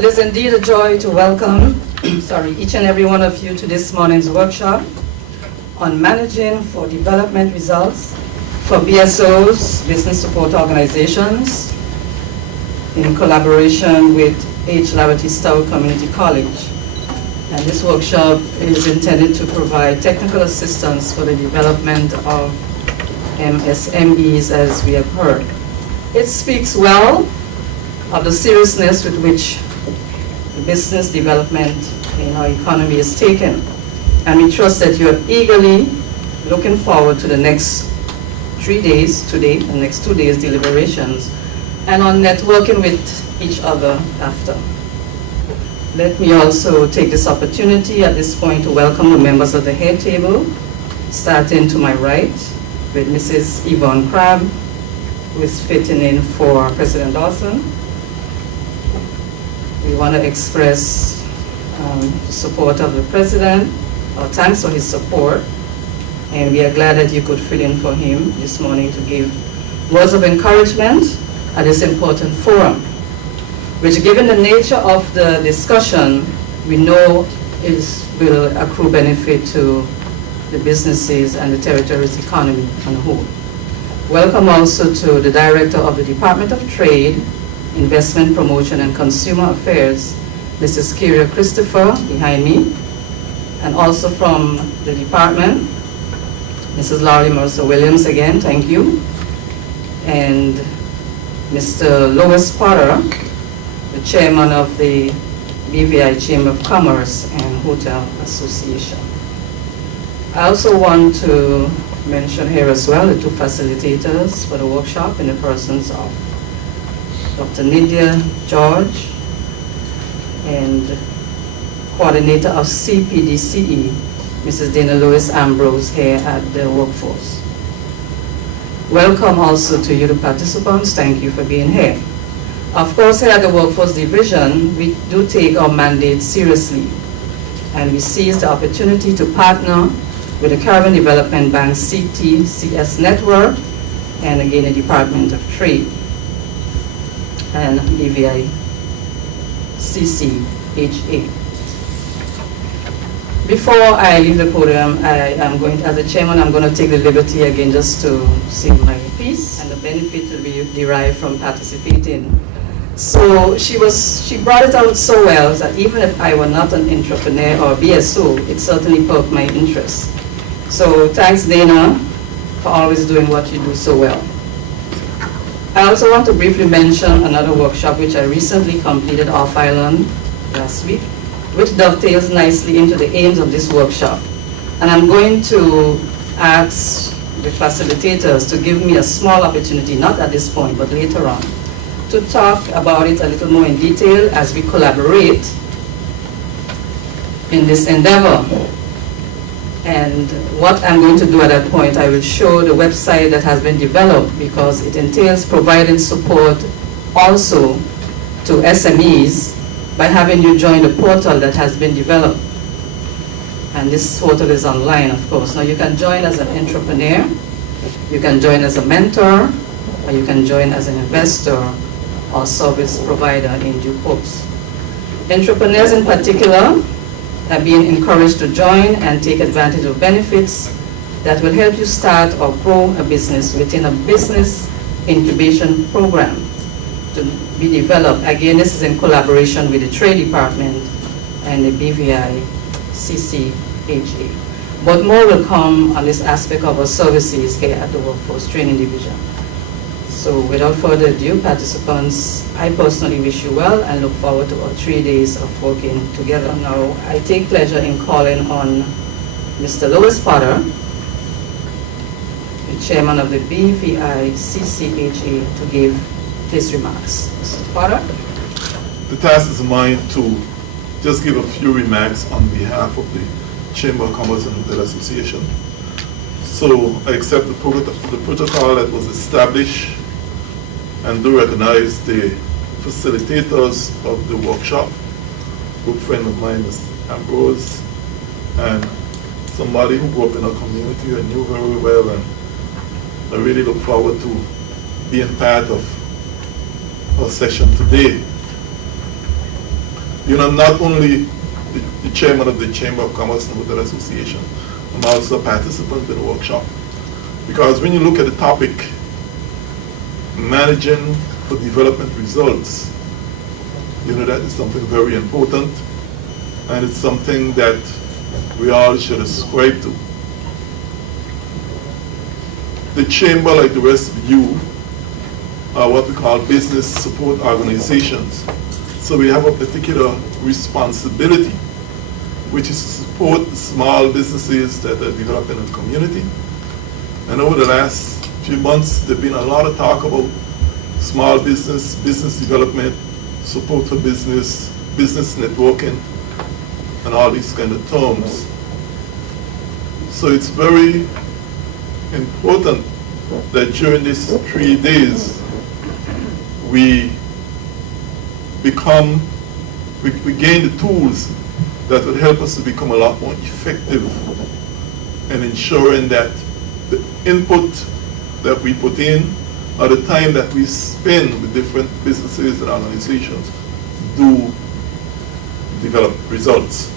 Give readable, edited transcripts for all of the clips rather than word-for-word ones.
It is indeed a joy to welcome each and every one of you to this morning's workshop on managing for development results for BSOs, business support organizations, in collaboration with H. Laverty Stowe Community College. And this workshop is intended to provide technical assistance for the development of MSMEs, as we have heard. It speaks well of the seriousness with which the business development in our economy is taken. And we trust that you are eagerly looking forward to the next 3 days, today, the next 2 days deliberations, and on networking with each other after. Let me also take this opportunity at this point to welcome the members of the head table, starting to my right with Mrs. Yvonne Crabb, who is fitting in for President Dawson. We want to express the support of the President, or thanks for his support, and we are glad that you could fill in for him this morning to give words of encouragement at this important forum, which, given the nature of the discussion, we know will accrue benefit to the businesses and the territory's economy on the whole. Welcome also to the Director of the Department of Trade, Investment Promotion and Consumer Affairs, Mrs. Kyria Christopher, behind me, and also from the department, Mrs. Laurie Mercer-Williams, again, thank you, and Mr. Lois Potter, the chairman of the BVI Chamber of Commerce and Hotel Association. I also want to mention here as well the two facilitators for the workshop in the persons of Dr. Nydia George and coordinator of CPDCE, Mrs. Dana Lewis Ambrose, here at the workforce. Welcome also to you, the participants. Thank you for being here. Of course, here at the Workforce Division, we do take our mandate seriously, and we seize the opportunity to partner with the Caribbean Development Bank CTCS network, and again the Department of Trade and BVI CCHA. Before I leave the podium, I am going to, as a chairman, I'm going to take the liberty again just to sing my piece and the benefit will be derived from participating. So she brought it out so well that even if I were not an entrepreneur or BSO, it certainly perked my interest. So thanks, Dana, for always doing what you do so well. I also want to briefly mention another workshop which I recently completed off island last week, which dovetails nicely into the aims of this workshop. And I'm going to ask the facilitators to give me a small opportunity, not at this point, but later on, to talk about it a little more in detail as we collaborate in this endeavor. And what I'm going to do at that point, I will show the website that has been developed, because it entails providing support also to SMEs by having you join the portal that has been developed. And this portal is online, of course. Now you can join as an entrepreneur, you can join as a mentor, or you can join as an investor or service provider in due course. Entrepreneurs in particular are being encouraged to join and take advantage of benefits that will help you start or grow a business within a business incubation program to be developed. Again, this is in collaboration with the Trade Department and the BVI CCHA. But more will come on this aspect of our services here at the Workforce Training Division. So without further ado, participants, I personally wish you well and look forward to our 3 days of working together. Now, I take pleasure in calling on Mr. Lois Potter, the chairman of the BVI CCHA, to give his remarks. Mr. Potter? The task is mine to just give a few remarks on behalf of the Chamber of Commerce and Hotel Association. So I accept the protocol that was established and do recognize the facilitators of the workshop, a good friend of mine, Ms. Ambrose, and somebody who grew up in our community and knew very well, and I really look forward to being part of our session today. not only the chairman of the Chamber of Commerce and Hotel Association, I'm also a participant in the workshop. Because when you look at the topic, managing for development results, that is something very important, and it's something that we all should ascribe to. The Chamber, like the rest of you, are what we call business support organizations. So we have a particular responsibility, which is to support the small businesses that are developing in the community. And over the last few months, there's been a lot of talk about small business, business development, support for business, business networking, and all these kind of terms. So it's very important that during these 3 days, we gain the tools that would help us to become a lot more effective in ensuring that the input that we put in or the time that we spend with different businesses and organizations do develop results.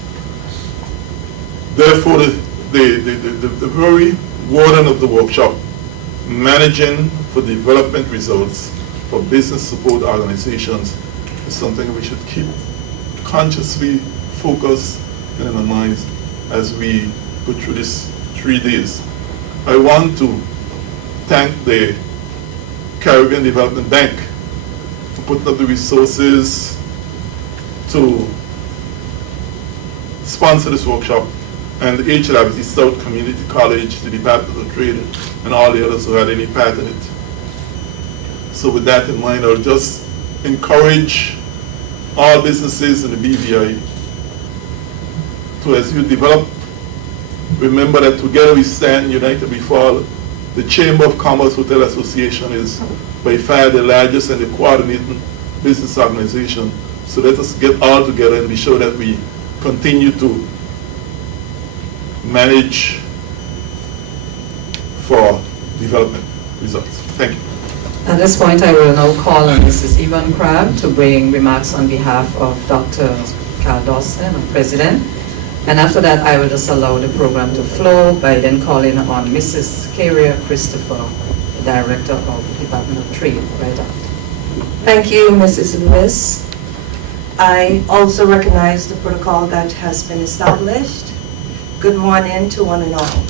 Therefore, the very wording of the workshop, managing for development results for business support organizations, is something we should keep consciously focused in our minds as we go through these 3 days. I want to thank the Caribbean Development Bank for putting up the resources to sponsor this workshop, and the HLABT South Community College, the Department of Trade, and all the others who had any part in it. So with that in mind, I'll just encourage all businesses in the BVI to, as you develop, remember that together we stand, united we fall. The Chamber of Commerce Hotel Association is by far the largest and the coordinating business organization. So let us get all together and be sure that we continue to manage for development results. Thank you. At this point, I will now call on Mrs. Yvonne Crabb to bring remarks on behalf of Dr. Karn Dawson, our President. And after that, I will just allow the program to flow by then calling on Mrs. Carrier Christopher, the Director of Department of Trade, right after. Thank you, Mrs. Lewis. I also recognize the protocol that has been established. Good morning to one and all.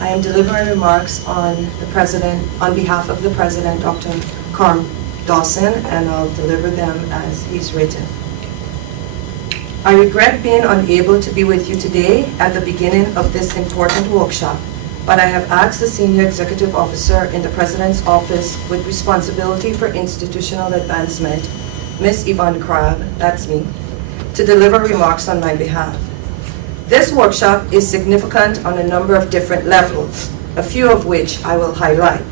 I am delivering remarks on behalf of the President, Dr. Karn Dawson, and I'll deliver them as he's written. I regret being unable to be with you today at the beginning of this important workshop, but I have asked the Senior Executive Officer in the President's Office with responsibility for institutional advancement, Ms. Yvonne Crabb, that's me, to deliver remarks on my behalf. This workshop is significant on a number of different levels, a few of which I will highlight.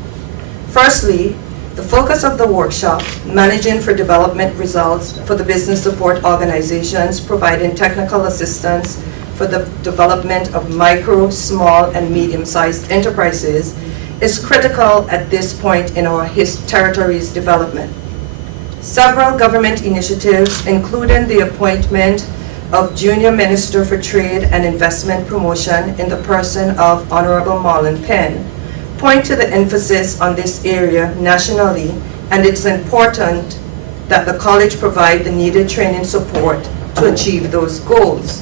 Firstly, the focus of the workshop, managing for development results for the business support organizations providing technical assistance for the development of micro, small, and medium-sized enterprises, is critical at this point in our territory's development. Several government initiatives, including the appointment of Junior Minister for Trade and Investment Promotion in the person of Honorable Marlon Penn, point to the emphasis on this area nationally, and it's important that the college provide the needed training support to achieve those goals.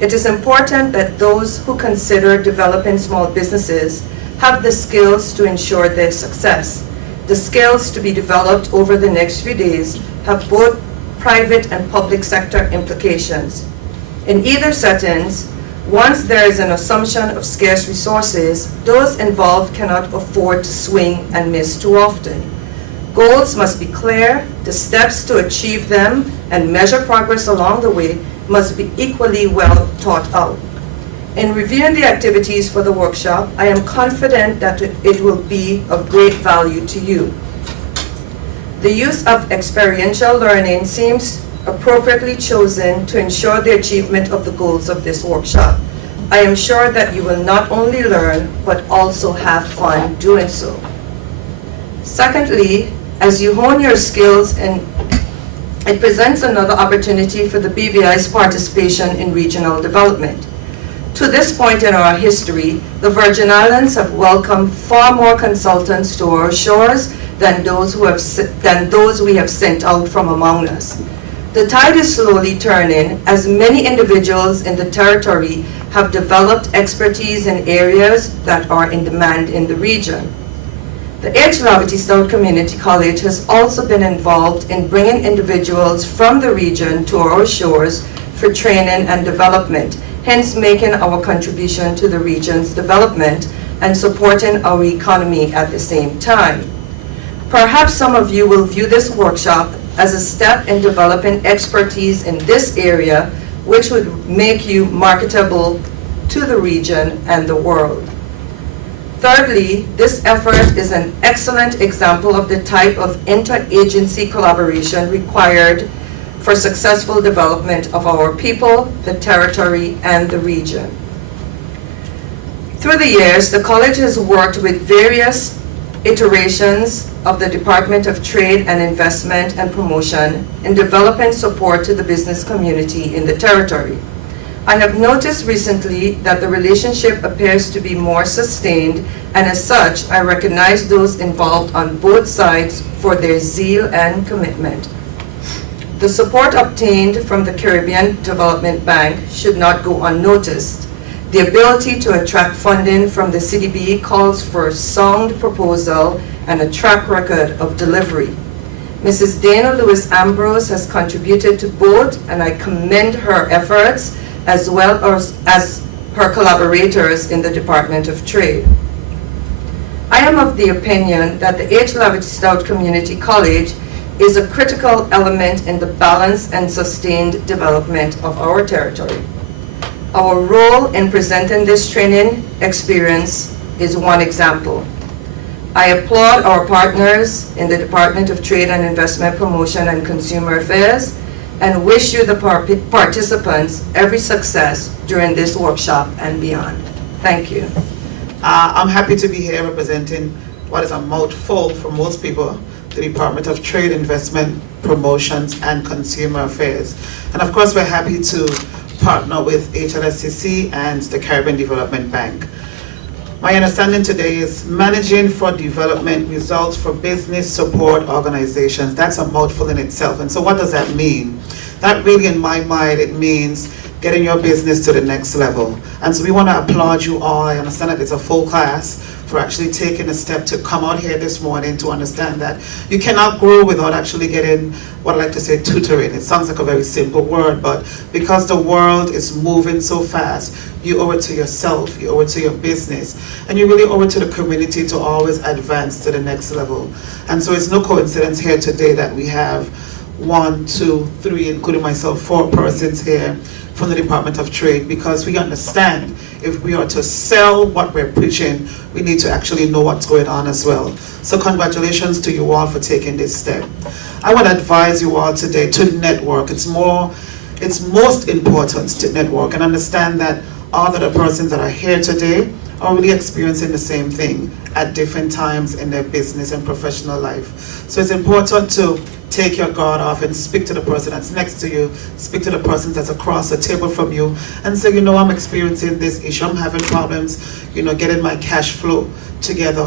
It is important that those who consider developing small businesses have the skills to ensure their success. The skills to be developed over the next few days have both private and public sector implications. In either settings, once there is an assumption of scarce resources, those involved cannot afford to swing and miss too often. Goals must be clear, the steps to achieve them and measure progress along the way must be equally well thought out. In reviewing the activities for the workshop, I am confident that it will be of great value to you. The use of experiential learning seems appropriately chosen to ensure the achievement of the goals of this workshop. I am sure that you will not only learn, but also have fun doing so. Secondly, as you hone your skills and It presents another opportunity for the BVI's participation in regional development. To this point in our history, the Virgin Islands have welcomed far more consultants to our shores than those we have sent out from among us. The tide is slowly turning as many individuals in the territory have developed expertise in areas that are in demand in the region. The H. Lavity Stoutt Community College has also been involved in bringing individuals from the region to our shores for training and development, hence making our contribution to the region's development and supporting our economy at the same time. Perhaps some of you will view this workshop as a step in developing expertise in this area, which would make you marketable to the region and the world. Thirdly, this effort is an excellent example of the type of interagency collaboration required for successful development of our people, the territory, and the region. Through the years, the college has worked with various iterations of the Department of Trade and Investment and Promotion in developing support to the business community in the territory. I have noticed recently that the relationship appears to be more sustained, and as such, I recognize those involved on both sides for their zeal and commitment. The support obtained from the Caribbean Development Bank should not go unnoticed. The ability to attract funding from the CDB calls for sound proposal and a track record of delivery. Mrs. Dana Lewis Ambrose has contributed to both, and I commend her efforts as well as her collaborators in the Department of Trade. I am of the opinion that the H. Lavity Stoutt Community College is a critical element in the balanced and sustained development of our territory. Our role in presenting this training experience is one example. I applaud our partners in the Department of Trade and Investment Promotion and Consumer Affairs and wish you, the participants, every success during this workshop and beyond. Thank you. I'm happy to be here representing what is a mouthful for most people, the Department of Trade, Investment, Promotions, and Consumer Affairs. And of course, we're happy to partner with HLSCC and the Caribbean Development Bank. My understanding today is managing for development results for business support organizations. That's a mouthful in itself. And so what does that mean? That really, in my mind, it means getting your business to the next level. And so we want to applaud you all. I understand that it's a full class for actually taking a step to come out here this morning to understand that you cannot grow without actually getting what I like to say tutoring. It sounds like a very simple word, but because the world is moving so fast, you owe it to yourself, you owe it to your business, and you really owe it to the community to always advance to the next level. And so it's no coincidence here today that we have 1, 2, 3, including myself, 4 persons here from the Department of Trade, because we understand if we are to sell what we're preaching, we need to actually know what's going on as well. So congratulations to you all for taking this step. I want to advise you all today to network. It's most important to network and understand that all of the persons that are here today are really experiencing the same thing at different times in their business and professional life. So it's important to take your guard off and speak to the person that's next to you, speak to the person that's across the table from you, and say, you know, I'm experiencing this issue, I'm having problems, you know, getting my cash flow together.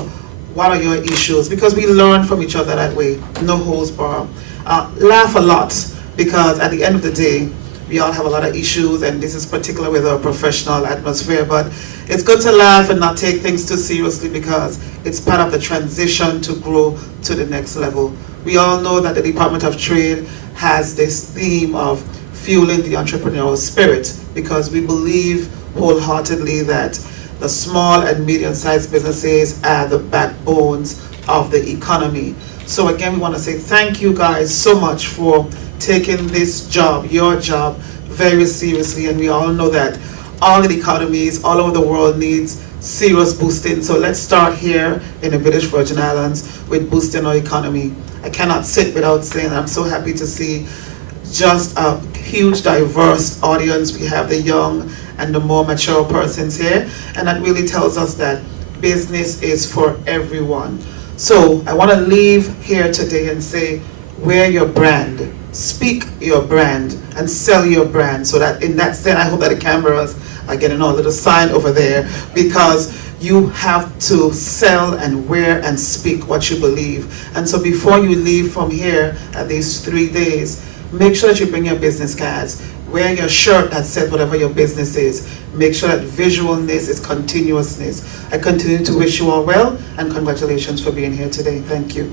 What are your issues? Because we learn from each other that way, no holds barred. Laugh a lot, because at the end of the day, we all have a lot of issues, and this is particular with our professional atmosphere, but it's good to laugh and not take things too seriously, because it's part of the transition to grow to the next level. We all know that the Department of Trade has this theme of fueling the entrepreneurial spirit, because we believe wholeheartedly that the small and medium-sized businesses are the backbones of the economy. So again, we want to say thank you guys so much for taking this job, your job, very seriously. And we all know that all the economies all over the world needs serious boosting. So let's start here in the British Virgin Islands with boosting our economy. I cannot sit without saying I'm so happy to see just a huge diverse audience. We have the young and the more mature persons here, and that really tells us that business is for everyone. So I want to leave here today and say, wear your brand, speak your brand and sell your brand. So that in that sense, I hope that the cameras are getting all little sign over there, because you have to sell and wear and speak what you believe. And so before you leave from here at these 3 days, make sure that you bring your business cards. Wear your shirt that says whatever your business is. Make sure that visualness is continuousness. I continue to wish you all well, and congratulations for being here today. Thank you.